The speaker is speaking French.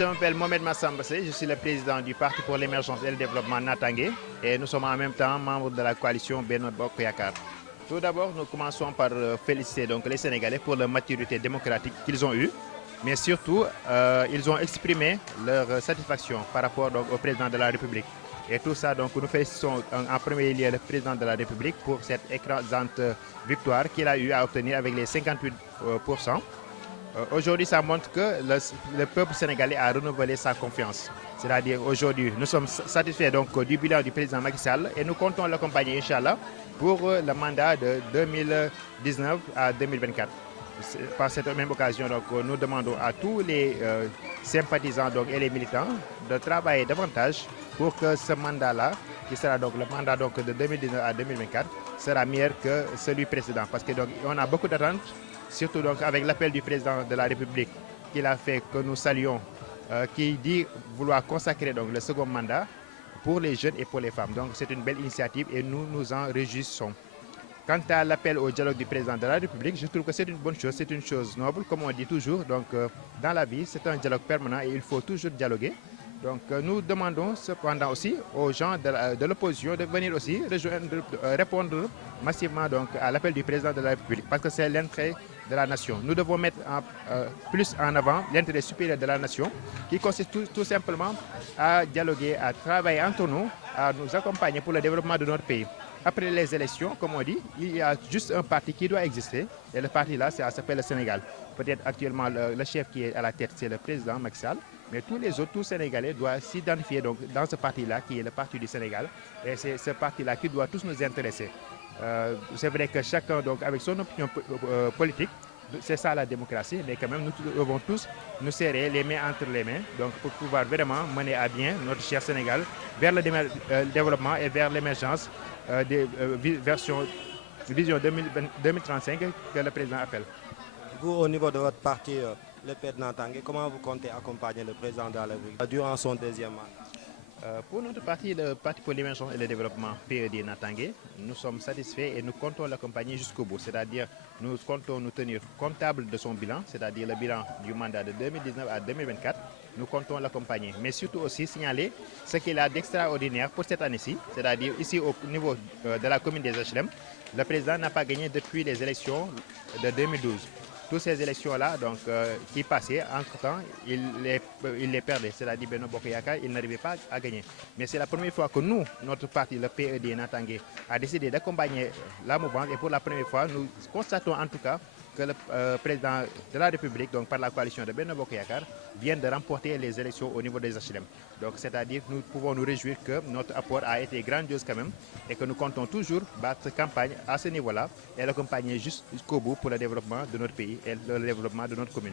je m'appelle Mohamed Massambassé, je suis le président du Parti pour l'émergence et le développement Natangé et nous sommes en même temps membres de la coalition Benno Bokk Yakaar. Tout d'abord, nous commençons par féliciter donc les Sénégalais pour la maturité démocratique qu'ils ont eue, mais surtout, ils ont exprimé leur satisfaction par rapport donc, au président de la République. Et tout ça, donc, nous félicitons en premier lieu le président de la République pour cette écrasante victoire qu'il a eu à obtenir avec les 58%. Aujourd'hui, ça montre que le peuple sénégalais a renouvelé sa confiance. C'est-à-dire aujourd'hui, nous sommes satisfaits donc du bilan du président Macky Sall et nous comptons l'accompagner, Inch'Allah, pour le mandat de 2019 à 2024. Par cette même occasion, donc, nous demandons à tous les sympathisants donc, et les militants de travailler davantage pour que ce mandat-là, qui sera donc le mandat donc, de 2019 à 2024, sera meilleur que celui précédent. Parce que donc, on a beaucoup d'attentes, surtout donc, avec l'appel du président de la République qu'il a fait, que nous saluons, qui dit vouloir consacrer donc, le second mandat pour les jeunes et pour les femmes. Donc c'est une belle initiative et nous nous en réjouissons. Quant à l'appel au dialogue du président de la République, je trouve que c'est une bonne chose, c'est une chose noble, comme on dit toujours. Donc, dans la vie, c'est un dialogue permanent et il faut toujours dialoguer. Donc, nous demandons cependant aussi aux gens de l'opposition de venir aussi répondre massivement donc, à l'appel du président de la République, parce que c'est l'intérêt de la nation. Nous devons mettre plus en avant l'intérêt supérieur de la nation, qui consiste tout simplement à dialoguer, à travailler entre nous, à nous accompagner pour le développement de notre pays. Après les élections, comme on dit, il y a juste un parti qui doit exister. Et le parti-là, ça s'appelle le Sénégal. Peut-être actuellement, le chef qui est à la tête, c'est le président Macky Sall. Mais tous les autres, tous Sénégalais doivent s'identifier dans ce parti-là, qui est le parti du Sénégal. Et c'est ce parti-là qui doit tous nous intéresser. C'est vrai que chacun, donc, avec son opinion politique, c'est ça la démocratie, mais quand même, nous devons tous nous serrer les mains entre les mains donc pour pouvoir vraiment mener à bien notre cher Sénégal vers le développement et vers l'émergence des vision 2035 que le président appelle. Vous, au niveau de votre parti, le PED Natangé, comment vous comptez accompagner le président de la République durant son deuxième mandat? Pour notre parti, le Parti pour l'émergence et le développement PED Natangé, nous sommes satisfaits et nous comptons l'accompagner jusqu'au bout. C'est-à-dire, nous comptons nous tenir comptables de son bilan, c'est-à-dire le bilan du mandat de 2019 à 2024. Nous comptons l'accompagner, mais surtout aussi signaler ce qu'il a d'extraordinaire pour cette année-ci, c'est-à-dire ici au niveau de la commune des HLM, le président n'a pas gagné depuis les élections de 2012. Toutes ces élections-là, donc, qui passaient, entre-temps, il les perdait. C'est-à-dire Benno Bokk Yakaar, il n'arrivait pas à gagner. Mais c'est la première fois que nous, notre parti, le PED Natangé, a décidé d'accompagner la mouvance. Et pour la première fois, nous constatons en tout cas que le président de la République, donc par la coalition de Benno Bokk Yakaar, vient de remporter les élections au niveau des HLM. Donc, c'est-à-dire que nous pouvons nous réjouir que notre apport a été grandiose quand même et que nous comptons toujours battre campagne à ce niveau-là et l'accompagner jusqu'au bout pour le développement de notre pays et le développement de notre commune.